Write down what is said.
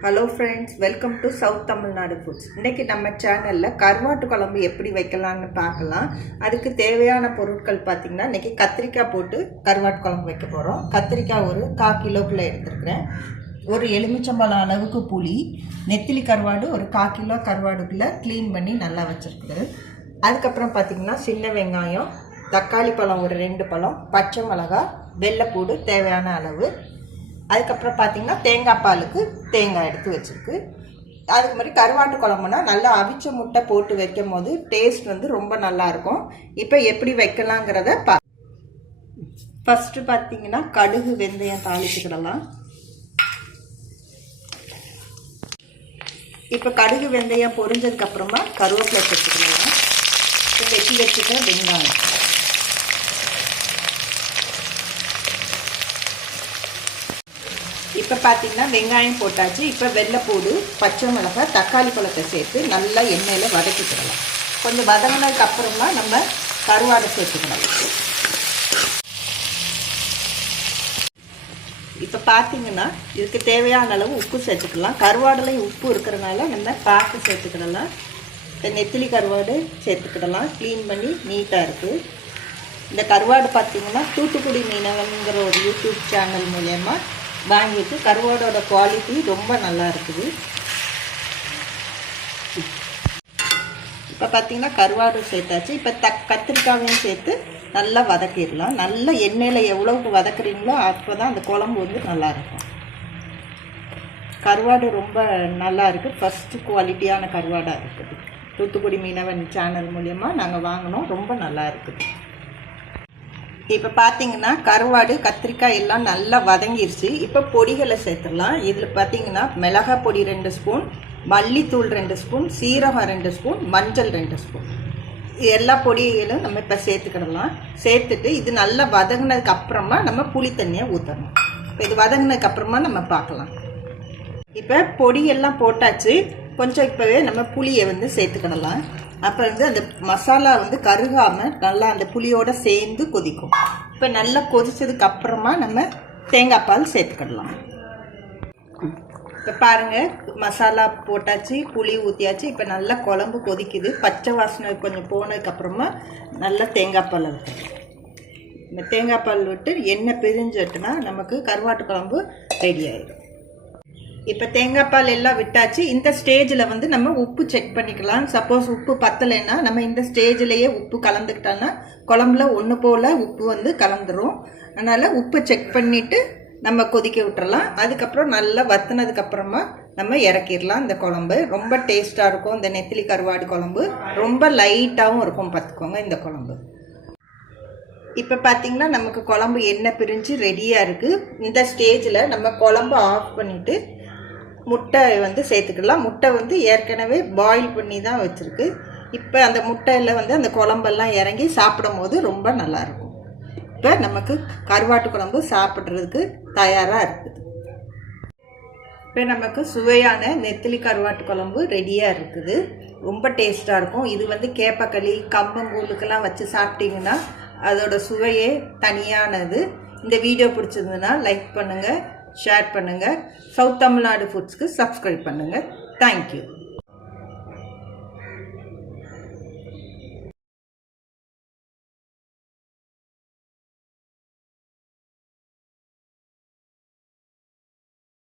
Hello friends welcome to South Tamil Nadu Foods இன்றைக்கி நம்ம சேனலில் கருவாட்டு குழம்பு எப்படி வைக்கலாம்னு பார்க்கலாம். அதுக்கு தேவையான பொருட்கள் பார்த்திங்கன்னா இன்றைக்கி கத்திரிக்காய் போட்டு கருவாட்டு குழம்பு வைக்க போகிறோம் கத்திரிக்காய் ஒரு கால் கிலோக்குள்ளே எடுத்துருக்குறேன். ஒரு எலுமிச்சம்பழம் அளவுக்கு புளி நெத்திலி கருவாடு ஒரு கால் கிலோ கருவாடுக்குள்ளே க்ளீன் பண்ணி நல்லா வச்சுருக்குது. அதுக்கப்புறம் பார்த்திங்கன்னா சின்ன வெங்காயம் தக்காளி பழம் ஒரு ரெண்டு பழம் பச்சை மிளகாய் வெள்ளைப்பூடு தேவையான அளவு அதுக்கப்புறம் பார்த்தீங்கன்னா தேங்காய் பாலுக்கு தேங்காய் எடுத்து வச்சுருக்கு. அதுக்கு மாதிரி கருவாட்டு குழம்புனா நல்லா அவிச்ச முட்டை போட்டு வைக்கும் போது டேஸ்ட் வந்து ரொம்ப நல்லா இருக்கும் இப்போ எப்படி வைக்கலாங்கிறத பா ஃபஸ்ட்டு பார்த்தீங்கன்னா கடுகு வெந்தயம் தாளிச்சுக்கிடலாம். இப்போ கடுகு வெந்தயம் பொரிஞ்சதுக்கப்புறமா கருவேப்பிலை வச்சுக்கலாம் இப்போ வெட்டி வச்சுக்க வெங்காயம். இப்போ பார்த்தீங்கன்னா வெங்காயம் போட்டாச்சு. இப்போ வெள்ளைப்பூடு பச்சை மிளகாய் தக்காளி பழத்தை சேர்த்து நல்லா எண்ணெயில் வதக்கிக்கிடலாம். கொஞ்சம் வதங்கினதுக்கு அப்புறமா நம்ம கருவாடை சேர்த்துக்கணும். இப்போ பார்த்தீங்கன்னா இதுக்கு தேவையான அளவு உப்பு சேர்த்துக்கலாம். கருவாடுலையும் உப்பு இருக்கிறனால நம்ம பார்த்து சேர்த்துக்கிடலாம். இப்போ நெத்திலி கருவாடு சேர்த்துக்கிடலாம். க்ளீன் பண்ணி நீட்டாக இருக்குது இந்த கருவாடு பார்த்தீங்கன்னா தூத்துக்குடி மீனவன்கிற ஒரு யூடியூப் சேனல் மூலயமா வாங்கிட்டு கருவாடோட குவாலிட்டி ரொம்ப நல்லா இருக்குது. இப்போ பார்த்தீங்கன்னா கருவாடு சேர்த்தாச்சு. இப்போ தக் கத்திரிக்காயும் சேர்த்து நல்லா வதக்கிடலாம். நல்லா எண்ணெயில் எவ்வளோக்கு வதக்குறீங்களோ அப்போ தான் அந்த குழம்பு வந்து நல்லா இருக்கும். கருவாடு ரொம்ப நல்லா இருக்குது ஃபஸ்ட்டு குவாலிட்டியான கருவாடாக இருக்குது. தூத்துக்குடி மீனவன் சேனல் மூலயமா நாங்கள் வாங்கினோம். ரொம்ப நல்லா இருக்குது. இப்போ பார்த்தீங்கன்னா கருவாடு கத்திரிக்காய் எல்லாம் நல்லா வதங்கிருச்சு. இப்போ பொடிகளை சேர்த்துடலாம். இதில் பார்த்தீங்கன்னா மிளகாய் பொடி ரெண்டு ஸ்பூன் மல்லித்தூள் ரெண்டு ஸ்பூன் சீரகம் ரெண்டு ஸ்பூன் மஞ்சள் ரெண்டு ஸ்பூன். எல்லா பொடிகளும் நம்ம இப்போ சேர்த்துக்கிடலாம். சேர்த்துட்டு இது நல்லா வதங்கினதுக்கு அப்புறமா நம்ம புளி தண்ணியை ஊற்றணும் இப்போ இது வதங்கினதுக்கு அப்புறமா நம்ம பார்க்கலாம். இப்போ பொடியெல்லாம் போட்டாச்சு. கொஞ்சம் இப்போவே நம்ம புளியை வந்து சேர்த்துக்கிடலாம். அப்போ வந்து அந்த மசாலா வந்து கருகாமல் நல்லா அந்த புளியோடு சேர்ந்து கொதிக்கும். இப்போ நல்லா கொதித்ததுக்கு அப்புறமா நம்ம தேங்காய் பால் சேர்த்துக்கிடலாம். இப்போ பாருங்கள் மசாலா போட்டாச்சு புளி ஊற்றியாச்சு இப்போ நல்லா குழம்பு கொதிக்குது. பச்சை வாசனை கொஞ்சம் போனதுக்கப்புறமா நல்லா தேங்காய் பால் ஊற்றணும் இந்த தேங்காய் பால் விட்டு எண்ணெய் பிரிஞ்சுட்டுனா நமக்கு கருவாட்டு குழம்பு ரெடி ஆகிடும் இப்போ தேங்காய் பால் எல்லாம் விட்டாச்சு இந்த ஸ்டேஜில் வந்து நம்ம உப்பு செக் பண்ணிக்கலாம். சப்போஸ் உப்பு பத்தலைன்னா நம்ம இந்த ஸ்டேஜ்லேயே உப்பு கலந்துக்கிட்டோன்னா குழம்புல ஒன்று போல் உப்பு வந்து கலந்துரும். அதனால் உப்பு செக் பண்ணிவிட்டு நம்ம கொதிக்க விட்டுறலாம். அதுக்கப்புறம் நல்லா வத்தினதுக்கப்புறமா நம்ம இறக்கிடலாம் இந்த குழம்பு. ரொம்ப டேஸ்ட்டாக இருக்கும். இந்த நெத்திலி கருவாடு குழம்பு. ரொம்ப லைட்டாகவும் இருக்கும் பார்த்துக்கோங்க இந்த குழம்பு. இப்போ பார்த்தீங்கன்னா நமக்கு குழம்பு எண்ணெய் பிரிஞ்சு ரெடியாக இருக்குது இந்த ஸ்டேஜில் நம்ம குழம்பு ஆஃப் பண்ணிவிட்டு முட்டை வந்து சேர்த்துக்கலாம். முட்டை வந்து ஏற்கனவே பாயில் பண்ணி தான் வச்சுருக்கு. இப்போ அந்த முட்டையில் வந்து அந்த குழம்பெல்லாம் இறங்கி சாப்பிடும் போது ரொம்ப நல்லாயிருக்கும். இப்போ நமக்கு கருவாட்டு குழம்பு சாப்பிட்றதுக்கு தயாராக இருக்குது. இப்போ நமக்கு சுவையான நெத்திலி கருவாட்டு குழம்பு ரெடியாக இருக்குது. ரொம்ப டேஸ்ட்டாக இருக்கும். இது வந்து கேப்பக்களி கம்பங்கூழுக்கெல்லாம் வச்சு சாப்பிட்டீங்கன்னா அதோடய சுவையே தனியானது. இந்த வீடியோ பிடிச்சிருந்ததுன்னா லைக் பண்ணுங்கள் ஷேர் பண்ணுங்கள் சவுத் தமிழ்நாடு ஃபுட்ஸ்க்கு சப்ஸ்கிரைப் பண்ணுங்கள் தேங்க்யூ